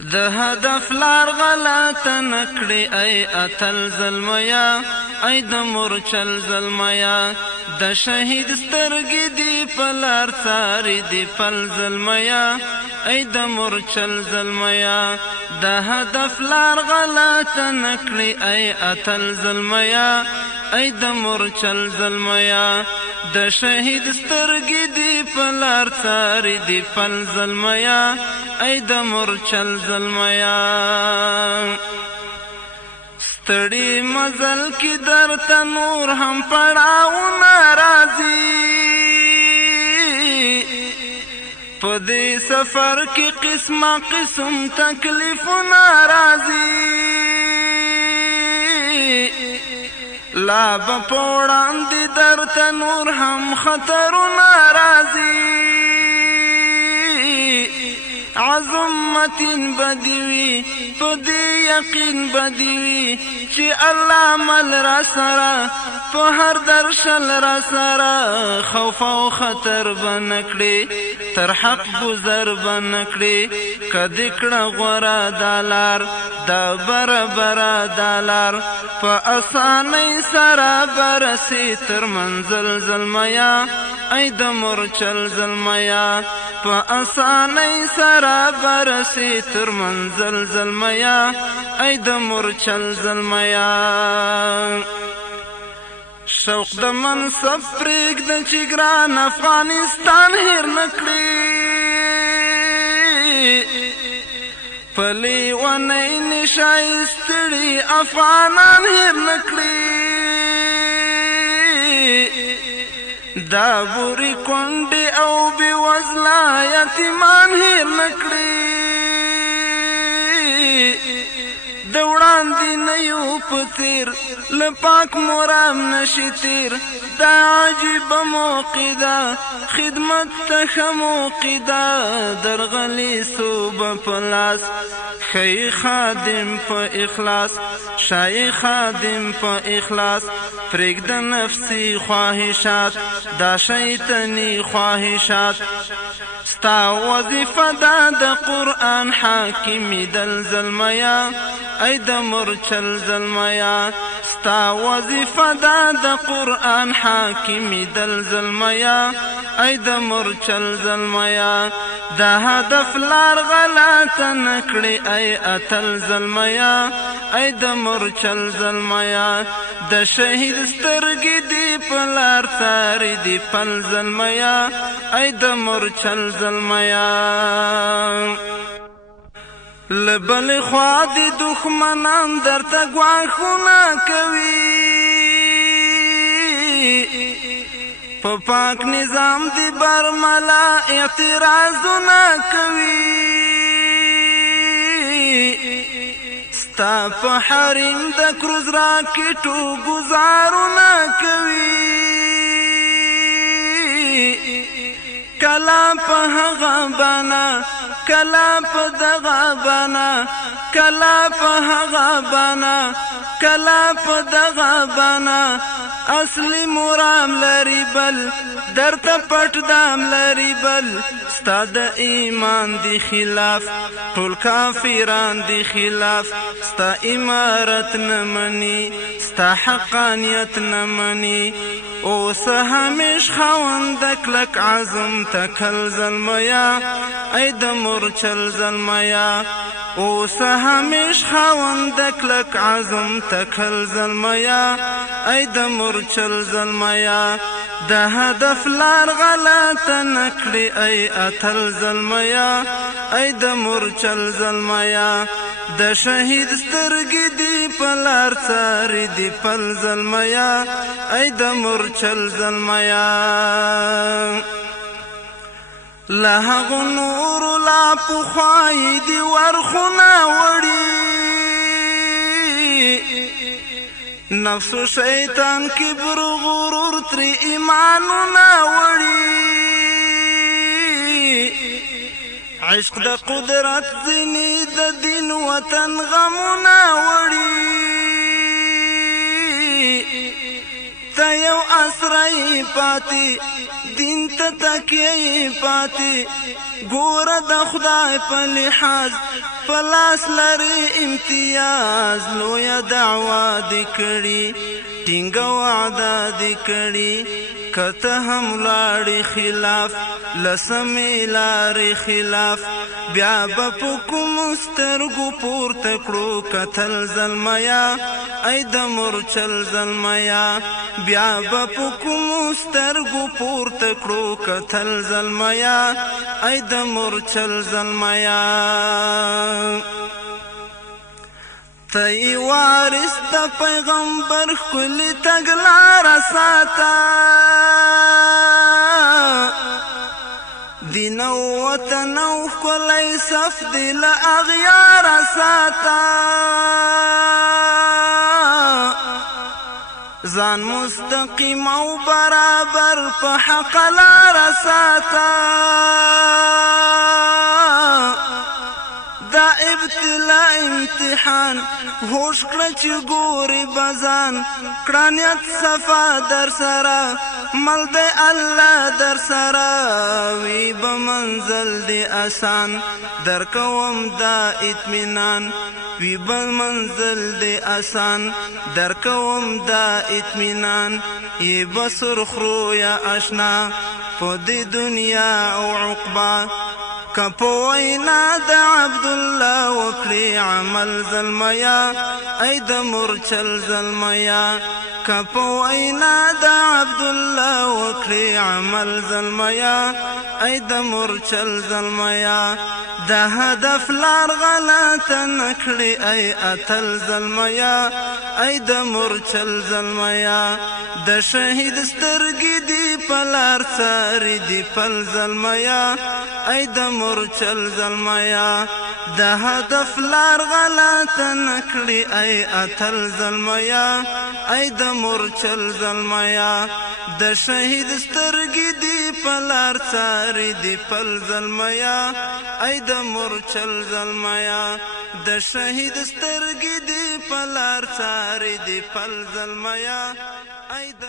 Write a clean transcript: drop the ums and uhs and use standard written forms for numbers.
د هدف لار غلطه نکړي ای اتل زلمیا ای د مورچل زلمیا د شهید سترګې دی په لار څاري دی پل زلمیا ای د مورچل زلمیا د هدف لار غلطه نکړي ای اتل زلمیا ای د مورچل زلمیا د شهید سترګې دی په لار څاري دی پل زلمیا ای د مورچل زلمیا ستړي مزل کی درته نور هم پړاوونه راځي په دې سفر کې قسمه قسم تکلیفونه راځي لا به په وړاندې درته نور هم خطرونه راځي عظمتین بدوی په دې یقین بدوی چې الله مل را سره په هر درشل را سره خوف او خطر بنکړي تر حق گذر بنکړي کدی کړه غوړه دالار د برابر دالار په اسانۍ سره برسي تر منزل زلمیا ای د مورچل زلمیا په اسانۍ سره برسي تر منزل زلمیا ای د مورچل زلمیا شوق د منصب پرېږده چې ګران افغانستان هېر نه کړي په لیونۍ نشای ستړي افغانان هېر نه کړي دا بوري کونډې او بې وزله یتیمان هېر نه کړي د وړاندې نه یو په څېر له پاک مرام نشي تېر دا عجیبه موقع ده خدمت ته ښه موقع ده درغلي صوبه په لاس ښایي خادم په اخلاص شایي خادم په اخلاص پرېږده نفسي خواهشات دا شیطني خواهشات ستا وظیفه ده د قرآن حاکمیدل زلمیا ای د مورچل زلمیا ستا وظیفه ده د قرآن حاکمیدل زلمیا ای د مورچل زلمیا د هدف لار غلطه نکړي ای اتل زلمیا ای د مورچل زلمیا د شهید سترګې دی په لار څاري دی پل زلمیا ای د مورچل زلمیا لبل خوا دی دښمنان درته ګواښونه کوي په پاک نظام دی برملا اعتراضونه کوي ستا په حریم د کروز راکټو ګزارونه کوي کلا په هغه بنا کلا په دغه بنا کلا په هغه بنا کلا په دغه بنا اصلي مرام لري بل درته پټ دام لري بل ستا د ایمان دی خلاف ټول کافران دی خلاف ستا امارت نه مني ستا حقانیت نه مني اوس همیش خاوند کلک عزم تکل زلمیا ای د مورچل زلمیا اوس همیش خاوند کلک عزم تکل زلمیا ای د مورچل زلمیا د هدف لار غلطه نکړي ای اتل زلمیا ای د مورچل زلمیا د شهید سترګې دی په لار څاري دی پل زلمیا ای د مورچل زلمیا له هغو نورو لا پخوایي دي ورخونه وړي نفس و شیطان کبر غرور ترې ایمانونه وړي عشق د قدرت ځینې د دین وطن غمونه وړي ته یو اسرای پاتې دین ته تکیه پاتې ګوره د خدای په لحاظ په لاس لري امتیاز لویه دعوا دې کړي ټینګه وعده دې کړي که ته هم لاړې خلاف له سمې لارې خلاف بیا به په کومو سترګو پورته کړو کتل زلمیا ای د مورچل زلمیا بیا به په کومو سترګو پورته کړو کتل زلمیا ای د مورچل زلمیا تی وارث د پیغمبر ښکلې تګلاره ساته دین او وطن او ښکلی صف دې له اغیاره ساته ځان مستقیم او برابر په حق لاره ساته دا ابتلا امتحان هوش کړه چې ګوري بزان کړه نیت صفا در سره مل دی الله در سره وی به منزل دی آسان در کوم دا اطمینان وی به منزل دی آسان در کوم دا اطمینان ای بسرخ رو یا آشنا په دې دنیا او عقبا کپو وینا د عبدالله وکړي عمل زلمیا ای د مورچل زلمیا کپو وینا د عبدالله وکړي عمل زلمیا ای د مورچل زلمیا د هدف لار غلطه نکړي ای اتل زلمیا ای د مورچل زلمیا د شهید سترګې دی په لار څاري دی پل زلمیا ای د مورچل زلمیا د هدف لار غلطه نکړي ای اتل زلمیا ای د مورچل زلمیا د شهید سترګې دی په لار څاري دی پل زلمیا ای د مورچل زلمیا د شهید سترګې دی په لار څاري دی پل زلمیا ای د